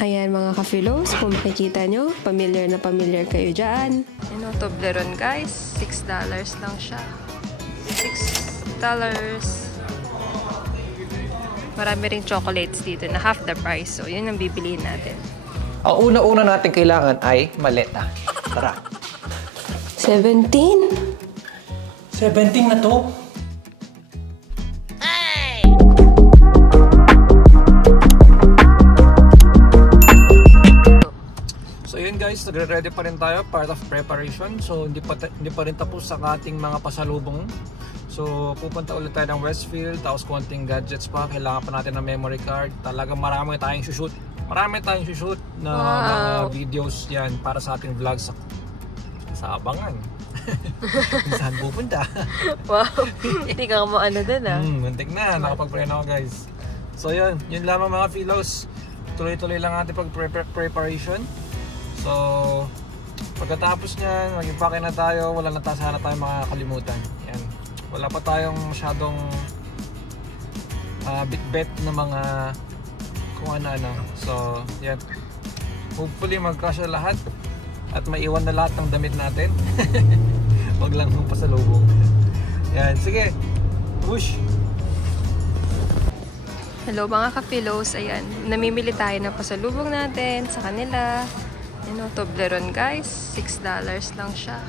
Ayan mga ka-philos, kung makikita nyo, familiar na familiar kayo dyan. Ano, Toblerone guys, $6 lang siya. $6. Marami ring chocolates dito na half the price, so yun ang bibiliin natin. Ang una-una natin kailangan ay maleta. Tara. 17 na to? So yun guys, nagre-ready pa rin tayo, part of preparation. So hindi pa rin tapos ang ating mga pasalubong. So pupunta ulit tayo ng Westfield, tapos konting gadgets pa. Kailangan pa natin ng memory card. Talagang marami tayong shoot. Marami tayong shoot na mga videos yan para sa ating vlog sa abangan. Saan pupunta? Wow, hindi ka mo ano din ah. Muntik na, nakapag-pray na ako guys. So yun lamang mga philos. Tuloy-tuloy lang ating preparation. So pagkatapos nyan, mag-impake na tayo. Wala na sana tayong makakalimutan. Yan. Wala pa tayong masyadong bit-bet na mga kung ano-ano. So yan. Hopefully mag-crush na lahat at maiwan na lahat ng damit natin. Wag lang ng pasalubong. Yan, sige. Push. Hello mga ka-philos, ayan. Namimili tayo ng pasalubong natin sa kanila. Ano, Toblerone guys, $6 lang siya.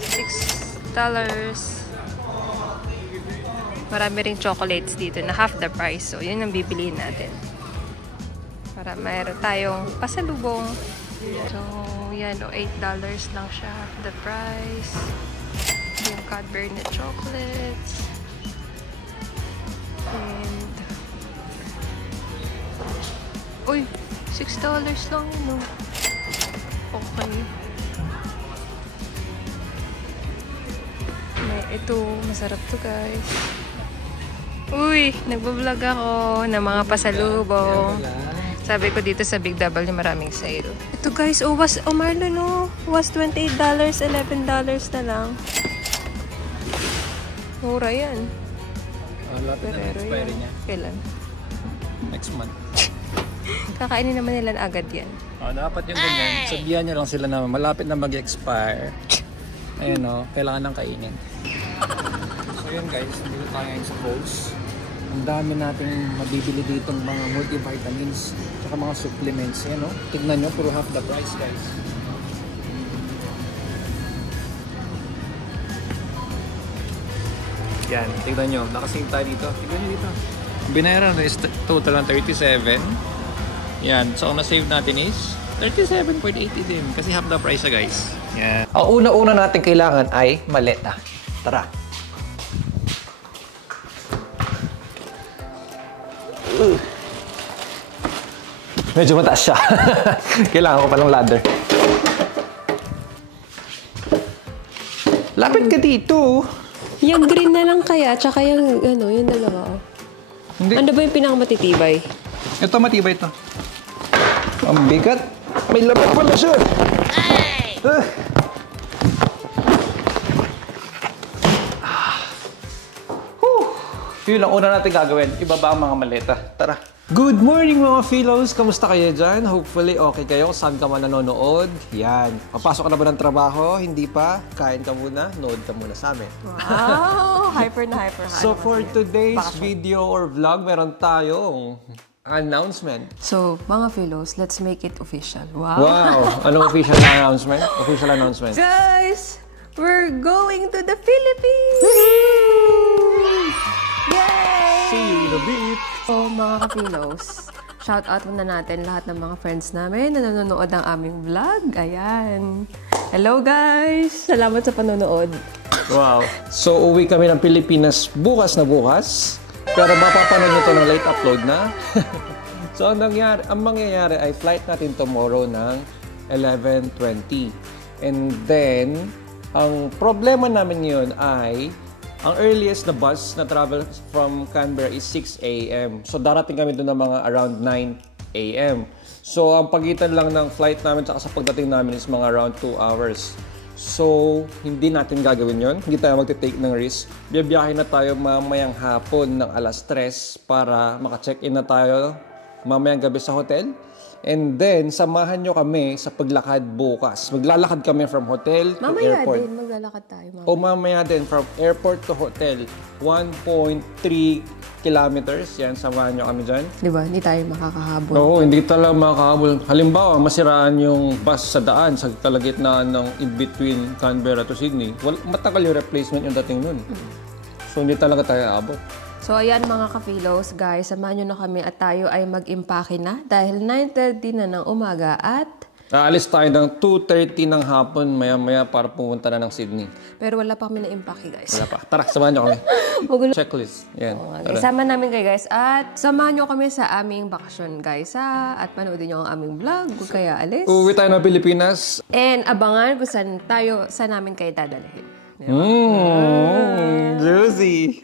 $6. Marami ring chocolates dito na half the price, so yun ang bibiliin natin. Para mayroon tayong pasalubong. So, yan o, $8 lang siya, half the price. Yung Cadbury na chocolates. And, uy, $6 lang yun o. Okay. Ito, masarap to guys. Uy, nagbablog ako ng mga pasalubong. Sabi ko dito sa Big W maraming sale. Ito guys, Marlon was $28, $11 na lang. Mura yan. Lapit na expiry niya. Kailan? Next month. Kakainin naman nila agad yan. Dapat yung ganyan. Sabihan nyo lang sila na malapit na mag-expire. Ayun kailangan nang kainin. So yun guys, dito tayo ngayon sa Coles. Ang dami nating mabibili dito ng mga multivitamins at mga supplements. Ayan tignan nyo, puro half the price guys. Yan, tignan nyo, nakasave tayo dito. Tignan nyo dito. Binayaran na is total ng 37. Yan, so ang na-save natin is 37.80 din kasi half the price guys. Yan. Ang una-una natin kailangan ay maleta. Tara. Medyo mataas siya. Kailangan ko palang ladder. Lapit ka dito. Yung green na lang kaya, tsaka yung yung dalawa. Hindi. Ano ba yung pinakamatitibay? Ito matibay ito. Ang bigat. May lapit pala siya. Yun lang una natin gagawin. Ibaba ang mga maleta. Tara. Good morning mga philos! Kamusta kayo dyan? Hopefully okay kayo saan ka man nanonood. Yan. Papasok ka na ba ng trabaho? Hindi pa? Kain ka muna? Nood ka muna sa amin. Wow! Hyper na hyper. So for today's video or vlog, meron tayong announcement. So, mga philos, let's make it official. Wow! Wow! Anong official announcement? Official announcement. Guys! We're going to the Philippines! Yay! See you in a bit! So, mga ka-philos, shout out muna natin lahat ng mga friends namin na nanonood ng aming vlog. Ayan. Hello guys! Salamat sa panonood. Wow! So, uwi kami ng Pilipinas bukas na bukas. Pero mapapanood nyo ito ng late upload na. So, ang mangyayari ay flight natin tomorrow ng 11:20. And then, ang problema namin ngayon ay ang earliest na bus na travel from Canberra is 6 AM. So, darating kami doon ng mga around 9 AM. So, ang pagitan lang ng flight namin at sa pagdating namin is mga around 2 hours. So, hindi natin gagawin yon. Hindi tayo magte-take ng risk. Biyabiyahin na tayo mamayang hapon ng alas 3 para maka-check-in na tayo mamayang gabi sa hotel. And then, samahan nyo kami sa paglakad bukas. Maglalakad kami from hotel to Mamaya airport. din, maglalakad tayo. O mamaya din, from airport to hotel. 1.3 kilometers. Yan, samahan nyo kami dyan. Di ba? Hindi tayo makakahabol. Oo, hindi talaga makakahabol. Halimbawa, masiraan yung bus sa daan sa kalagitnaan ng in-between Canberra to Sydney. Matagal yung replacement yung dating nun. So, hindi talaga tayo aabot. So, ayan mga ka-philos, guys. Samahan nyo na kami at tayo ay mag-impake na dahil 9:30 na ng umaga at... Aalis tayo ng 2:30 ng hapon maya-maya para pumunta na ng Sydney. Pero wala pa kami na-impake, guys. Wala pa. Tara, samahan nyo kami. Magulo. Checklist. Yan. Okay, sama namin kayo, guys. At samahan nyo kami sa aming bakasyon, guys. At panoodin nyo ang aming vlog. Huwag kaya alis. Uwi tayo ng Pilipinas. And abangan kung saan namin kayo dadalhin. Juicy.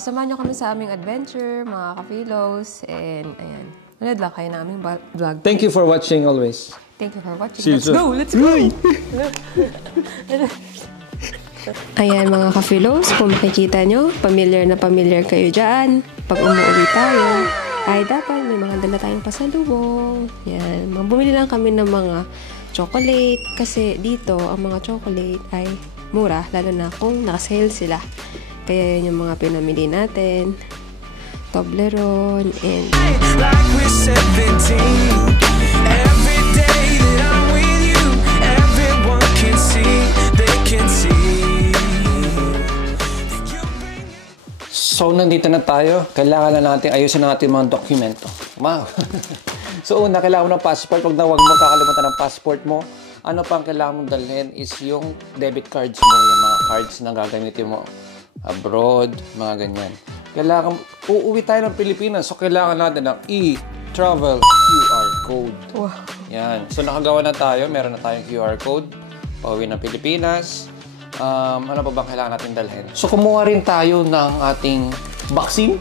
Samahan nyo kami sa aming adventure, mga ka-philos. And ayan. Manood lang kayo na aming vlog. Thank you for watching always. Thank you for watching. See you Let's soon. go! Let's go! Ayan mga ka-philos, kung makikita nyo, familiar na familiar kayo dyan. Pag umuwi tayo, ay dapat may mga dala tayong pasalubong. Yan. Bumili lang kami ng mga chocolate. Kasi dito, ang mga chocolate ay mura, lalo na kung naka-sale sila. Kaya yun yung mga pinamili natin. Toblerone and... Like we're 17. Every day that I'm with you, everyone can see, they can see. So, nandito na tayo. Kailangan na natin ayusin natin mga dokumento. Wow. So, una, kailangan mo ng passport. Huwag mo kakalimutan ng passport mo. Ano pang kailangan mong dalhin is yung debit cards mo, yung mga cards na gagamitin mo abroad, mga ganyan. Kailangan, uuwi tayo ng Pilipinas, so kailangan natin ng e-travel QR code. Wow. Yan. So, nakagawa na tayo. Meron na tayong QR code. Pauwi ng Pilipinas. Ano pa bang kailangan natin dalhin? So, kumuha rin tayo ng ating vaccine.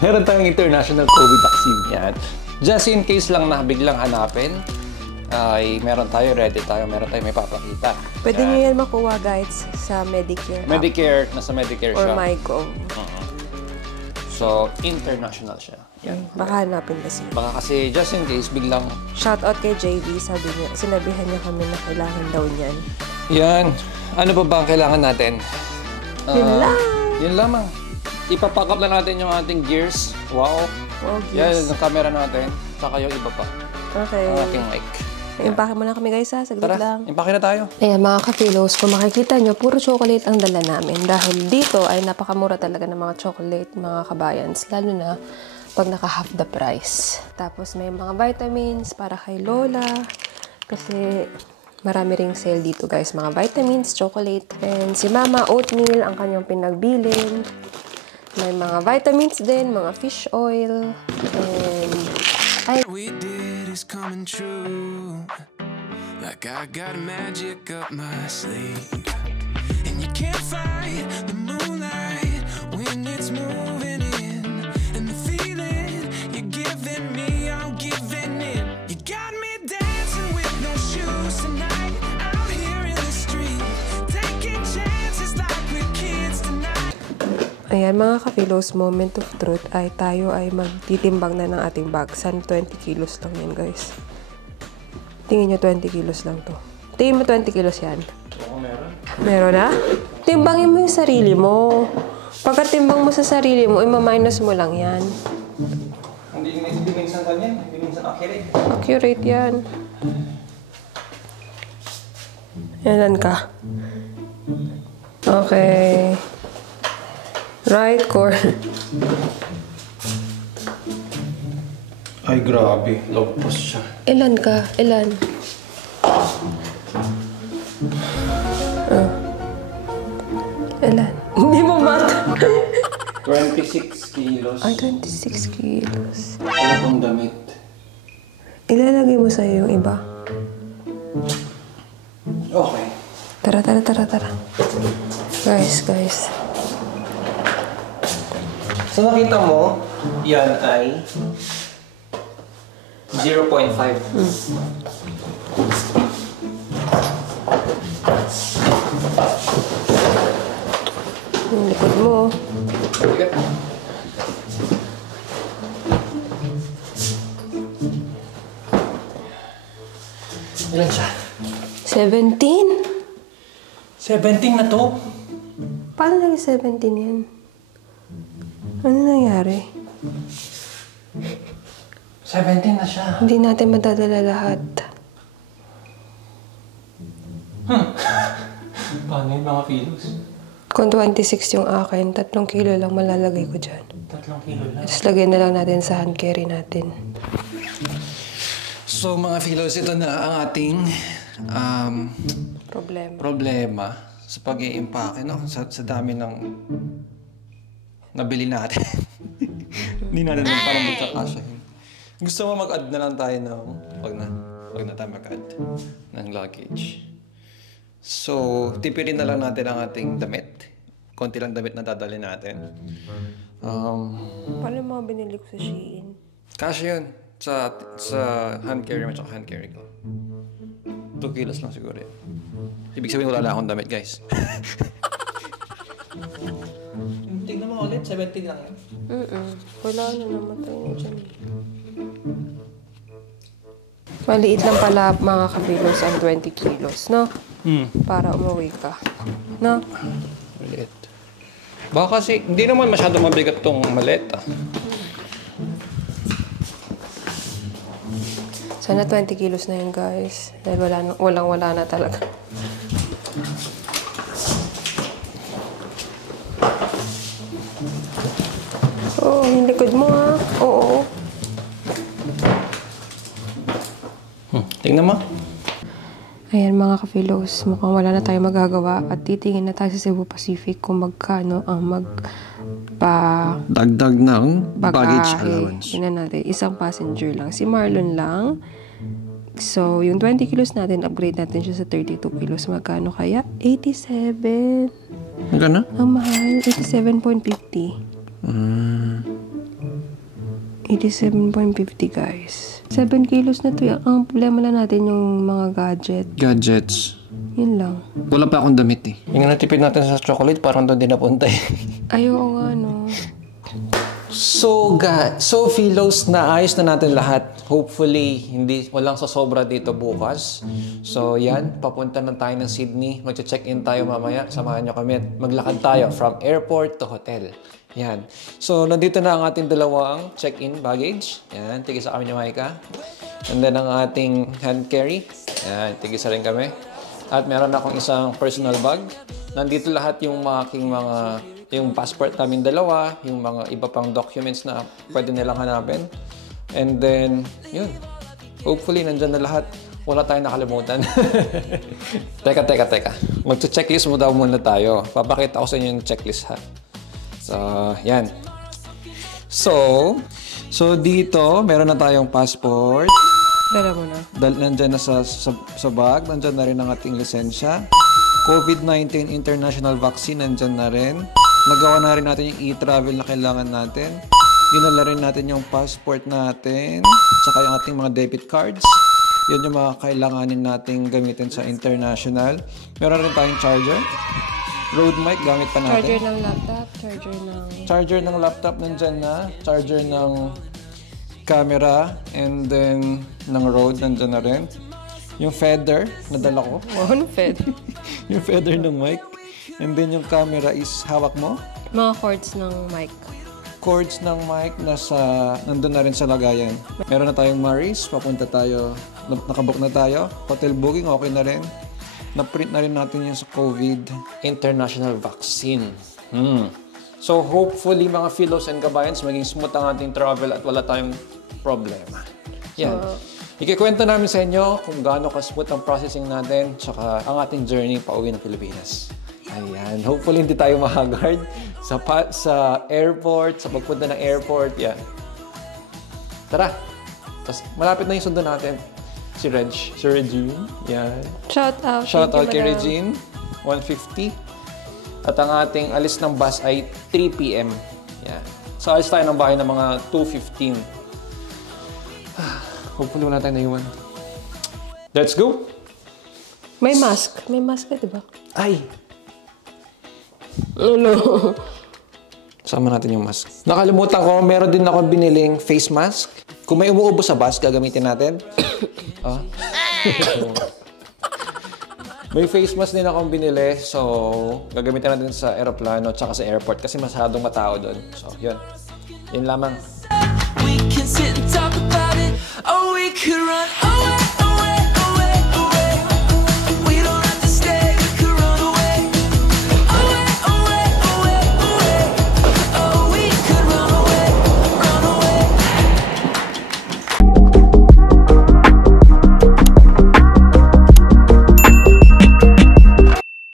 Meron tayong international COVID vaccine. Yan. Just in case lang na biglang hanapin, ay meron tayo, ready tayo, meron tayo may papakita. Pwede nyo yan makuha, guys, sa Medicare app. Medicare, nasa Medicare Or siya. MyGov. So, international siya. Yan. Baka hanapin kasi. Baka kasi just in case, biglang... Shoutout kay JV, sinabihan niya kami na kailangan daw niyan. Yan. Ano pa ba ang kailangan natin? Yun lang. Yun lamang. Ipapack up na natin yung ating gears. Wow. Oh, Yan, yes. yung camera natin. Saka yung iba pa. Okay. Ang ating mic. Impake muna kami, guys, ha? Saglit Tara, lang. impake na tayo. Ayan, mga ka-philos, kung makikita nyo, puro chocolate ang dala namin. Dahil dito ay napakamura talaga ng mga chocolate, mga kabayans. Lalo na pag naka-half the price. Tapos may mga vitamins para kay Lola. Kasi marami ring sale dito, guys. Mga vitamins, chocolate. And si Mama, oatmeal ang kanyang pinagbilin. May mga vitamins din, mga fish oil. And We did is coming true. Like I got magic up my sleeve. And you can't fight the moonlight when it's moving in. And the feeling you're giving me, I'm giving in. You got me dancing with no shoes tonight. Out here in the street, taking chances like we're kids tonight. ayan, mga ka-philos, moment of truth ay tayo ay magtitimbang na ng ating bag. San 20 kilos lang yan, guys. Tingin nyo 20 kilos lang to. Tingin mo 20 kilos yan. Oo, meron. Meron na? Timbangin mo yung sarili mo. Pagkatimbang mo sa sarili mo, ima-minus mo lang yan. Hindi minsan ganyan. Hindi minsan accurate. Accurate yan. Ilan ka? Okay. Right corner. Ay, grabe. Lagpas siya. Ilan ka? Ilan? Ilan? Hindi mo mata. 26 kilos. Ay, 26 kilos. Wala pang damit. Ilalagay mo sa'yo yung iba. Okay. Tara. Guys. So nakita mo, yan ay 0.5. Yung likod mo. Ilan siya? 17? 17 na to. Paano naging 17 yan? Ano nangyari? 17 na siya. Hindi natin madadala lahat. Paano yung mga kilos? Kung 26 yung akin, 3 kilo lang malalagay ko dyan. 3 kilo lang. Tapos lagay na lang natin sa hand carry natin. So mga philos, ito na ang ating problema sa pag-i-impake, no? Sa dami ng nabili natin. Hindi natin parang magkakasyahin. Gusto mo mag-add na lang tayo ng wag na tayo mag-add ng luggage. So, tipirin na lang natin ang ating damit. Konti lang damit na dadali natin. Paano yung mga binili ko sa Shein? Kasya yun. Sa hand carry mo at hand carry ko. 2 kilos lang siguro yun. Ibig sabihin wala na akong damit, guys. Tignan mo ulit, 17 lang yun. Wala na, namatay na dyan. Maliit lang pala mga kabilos ang 20 kilos, no? Para umuwi ka. No? Maliit. Baka kasi, hindi naman masyado mabigat tong maleta. Sana 20 kilos na yun, guys. Dahil wala na talaga. Oh, yung likod mo, ha? Oo. Tingnan mo. Ayan mga ka-philos, mukhang wala na tayo magagawa at titingin na tayo sa Cebu Pacific kung magkano ang dagdag ng baggage allowance. Yun na natin, isang passenger lang. Si Marlon lang. So, yung 20 kilos natin, upgrade natin siya sa 32 kilos. Magkano kaya? 87. Magkano? Ang mahal, 87.50. 87.50 guys. 7 kilos na to. Ang problema lang natin yung mga gadgets. Yun lang. Wala pa akong damit eh. Yung natipid natin sa chocolate, parang doon din napunta eh. Ayoko nga, no. So philos, naayos na natin lahat. Hopefully, walang sasobra dito bukas. So yan, papunta na tayo ng Sydney. Mag-check-in tayo mamaya. Samahan nyo kami. Maglakad tayo from airport to hotel. Yan. So, nandito na ang ating dalawang check-in baggage. Yan, tigisa kami ni Maika. And then, ang ating hand carry. Yan, tigisa rin kami. At meron akong isang personal bag. Nandito lahat yung yung passport namin dalawa, yung mga iba pang documents na pwede nilang hanapin. And then, yun. Hopefully, nandyan na lahat. Wala tayong nakalimutan. Teka. Mag-checklist mo daw muna tayo. Papakita ko sa inyo yung checklist, ha? So, yan. So dito, meron na tayong passport. Dala mo na. Nandyan na sa bag. Nandyan na rin ang ating lisensya. COVID-19 international vaccine, nandyan na rin. Nagawa na rin natin yung e-travel na kailangan natin. Dinala rin natin yung passport natin. Tsaka yung ating mga debit cards. Yun yung mga kailanganin nating gamitin sa international. Meron rin tayong charger. Road mic, gamit pa natin. Charger ng laptop, charger ng laptop nandyan na. Charger ng camera. And then, ng Rode, nandyan na rin. Yung feather, nadala ko. Ano feather? Yung feather ng mic. And then, yung camera is hawak mo. Mga cords ng mic. Cords ng mic, nandun na rin sa lagayan. Meron na tayong Maris, papunta tayo. Nakabook na tayo. Hotel booking, okay na rin. Na-print na rin natin yung sa COVID international vaccine. So, hopefully, mga philos and kabayans, maging smooth ang ating travel at wala tayong problema. Yan. Ikikwento namin sa inyo kung gaano ka-smooth ang processing natin tsaka ang ating journey pauwi ng Pilipinas. Ayan. Hopefully, hindi tayo mahagard sa airport, sa pagpunta ng airport. Yan. Tara. Tapos, malapit na yung sundo natin. Si Regine. Yan. Shout out Kay Regine. 150. At ang ating alis ng bus ay 3 p.m. Yan. So, alis tayo ng bahay ng mga 2:15. Hopefully wala tayo naiwan. Let's go! May mask. May mask ka, diba? Ay! No. Sama natin yung mask. Nakalimutan ko, meron din ako biniling face mask. Kung may umuubo sa bus, gagamitin natin. May face mask din akong binili. So, gagamitin natin sa aeroplano tsaka sa airport kasi masyadong matao doon. So, yun. Yun lamang. We can sit and talk about it, or we could run away.